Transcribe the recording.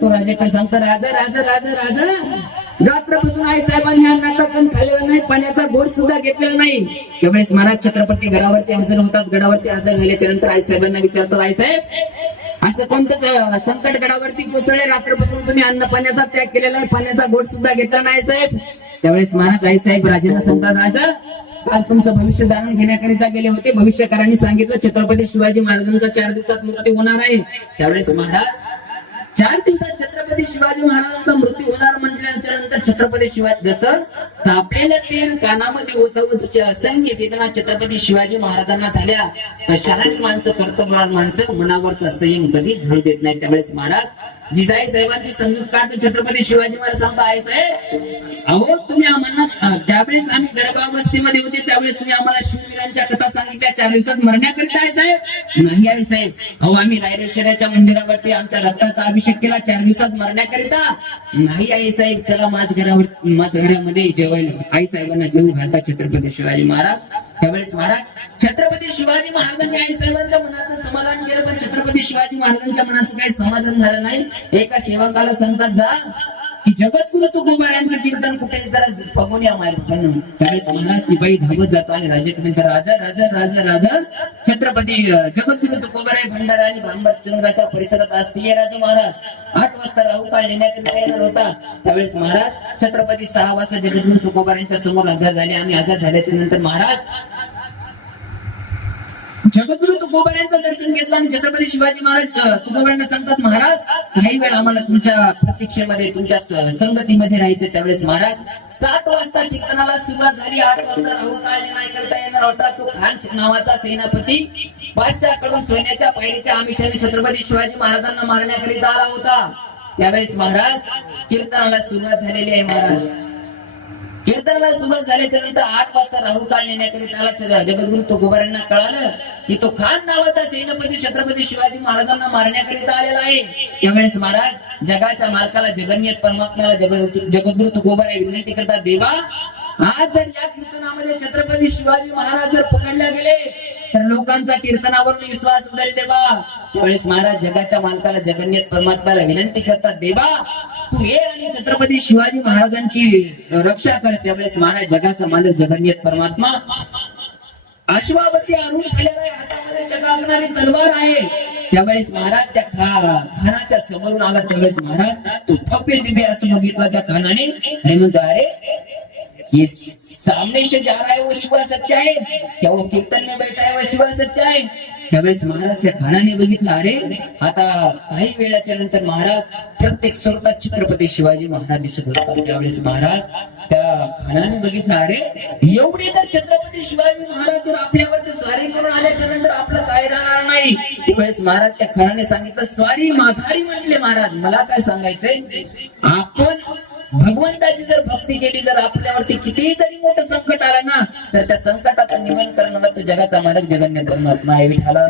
तो राजाकडे सांगतो राजा राजा राजा राजा रात्रपासून आई साहेबांनी अन्नाचा कण खाल्लेला नाही पाण्याचा गोड सुद्धा घेतलेला नाही. त्यावेळेस महाराज छत्रपती गडावरती हजर होतात. गडावरती हजर झाल्याच्यानंतर आई साहेबांना विचारतात आई साहेब असं कोणतंच संकट गडावरती कोसळले रात्रपासून तुम्ही अन्न पाण्याचा त्याग केलेला नाही पाण्याचा गोड सुद्धा घेतला नाही साहेब? त्यावेळेस महाराज आई साहेब राजांना सांगतात राजा काल तुमचं भविष्य जाणून घेण्याकरिता गेले होते. भविष्यकारांनी सांगितलं छत्रपती शिवाजी महाराजांचा चार दिवसात मृत्यू होणार आहे. त्यावेळेस महाराज चार दिवसात छत्रपती शिवाजी महाराजांचा मृत्यू होणार म्हटल्याच्या नंतर छत्रपती शिवाजी जसं तापलेलं तेल कानामध्ये होतं तसे असंख्य वेदना छत्रपती शिवाजी महाराजांना झाल्या. पण शहाणी माणसं कर्तव्यवान माणसं मनावरच असतं हे कधीच झळ देत नाही त्यावेळेस महाराज जिजाई साहेबांची समजूत काढतो. छत्रपती शिवाजी महाराज सांगता आहे साहेब. अहो तुम्ही आम्हाला ज्यावेळेस आम्ही गर्भावस्थेमध्ये होते त्यावेळेस तुम्ही आम्हाला शिवलिंगांच्या कथा सांगितल्या. चार दिवसात मरण्याकरिता आहे साहेब? नाही आहे साहेब. अहो आम्ही रायरेश्वराच्या मंदिरावरती आमच्या रक्ताचा अभिषेक केला चार दिवसात मरण्याकरिता. नाही आहे साहेब. चला माझ घरावर माझ्या घरामध्ये जेवायला आई साहेबांना जेवू घालता छत्रपती शिवाजी महाराज. त्यावेळेस महाराज छत्रपती शिवाजी महाराजांनी आई साहेबांच्या मनाचं समाधान केलं पण छत्रपती शिवाजी महाराजांच्या मनाचं काही समाधान झालं नाही. एका सेवकाला सांगतात जा की जगद्गुरु तुकोबारांचं कीर्तन कुठे? जरा बघून या माय त्यावेळेस महाराज शिपाई धावत जातो आणि राजाकडे राजा राजा राजा राजा छत्रपती जगद्गुरु तुकोबाराय भंडारा आणि भांबर चंद्राच्या परिसरात असते राजा महाराज. आठ वाजता राहू काळ नेण्याकरिता येणार होता. त्यावेळेस महाराज छत्रपती सहा वाजता जगद्गुरु तुकोबारांच्या समोर हजर झाले आणि हजर झाल्याच्यानंतर महाराज जगद्गुरु तुकोबारांचं दर्शन घेतलं आणि छत्रपती शिवाजी महाराज अं, सांगतात महाराज काही वेळ आम्हाला तुमच्या प्रतीक्षेमध्ये तुमच्या संगतीमध्ये राहायचे त्यावेळेस महाराज सात वाजता कीर्तनाला सुरुवात झाली. आठ वाजता राहू काळले नाही करता येणार होता. तो खान नावाचा सेनापती. पाचच्याकडून सोन्याच्या पायरीच्या आमिषाने छत्रपती शिवाजी महाराजांना मारण्याकरिता आला होता. त्यावेळेस महाराज कीर्तनाला सुरुवात झालेली आहे महाराज. कीर्तनाला सुरुवात झाल्याच्यानंतर आठ वाजता राहू काळ नेण्याकरिता आला. जगद्गुरु तुकोबारांना कळालं की तो खान नावाचा सेनापती छत्रपती शिवाजी महाराजांना मारण्याकरिता आलेला आहे. त्यावेळेस महाराज जगाच्या मालकाला जगन्यत परमात्म्याला जगद जगद्गुरु तुकोबारा विनंती करतात देवा आज जर या कीर्तनामध्ये छत्रपती शिवाजी महाराज जर पकडल्या गेले तर लोकांचा कीर्तनावरून विश्वास उडेल देवा. त्यावेळेस महाराज जगाच्या मालकाला जगन्यत परमात्म्याला विनंती करतात देवा तू ये आणि छत्रपती शिवाजी महाराजांची रक्षा कर. त्यावेळेस महाराज जगाचा मालक जगन्यत परमात्मा. अश्वावरती अरुण झालेला हातामध्ये जगागणारी तलवार आहे. त्यावेळेस महाराज त्या खा खानाच्या समोरून आला. त्यावेळेस महाराज तू भव्य दिव्य असं बघितला त्या खानाने. आणि म्हणतो अरे ये सामने से जा रहा है वो शिवा सच्चा है क्या वो कीर्तन में बैठा है वो शिवा सच्चा है त्यावेळेस महाराज त्या खानाने बघितलं अरे आता काही वेळाच्या नंतर महाराज प्रत्येक स्वरूपात छत्रपती शिवाजी महाराज दिसत होता. त्यावेळेस महाराज त्या खानाने बघितलं अरे एवढे तर छत्रपती शिवाजी महाराज जर आपल्यावरती स्वारी करून आल्याच्यानंतर आपलं काय राहणार नाही? त्यावेळेस महाराज त्या खानाने सांगितलं स्वारी माघारी म्हटले महाराज मला काय सांगायचंय? आपण भगवंताची जर भक्ती केली जर आपल्यावरती कितीही जरी मोठं संकट आलं ना तर त्या संकटाचं निवन करणारा तो जगाचा मालक जगन्य परमात्मा आहे. विठाला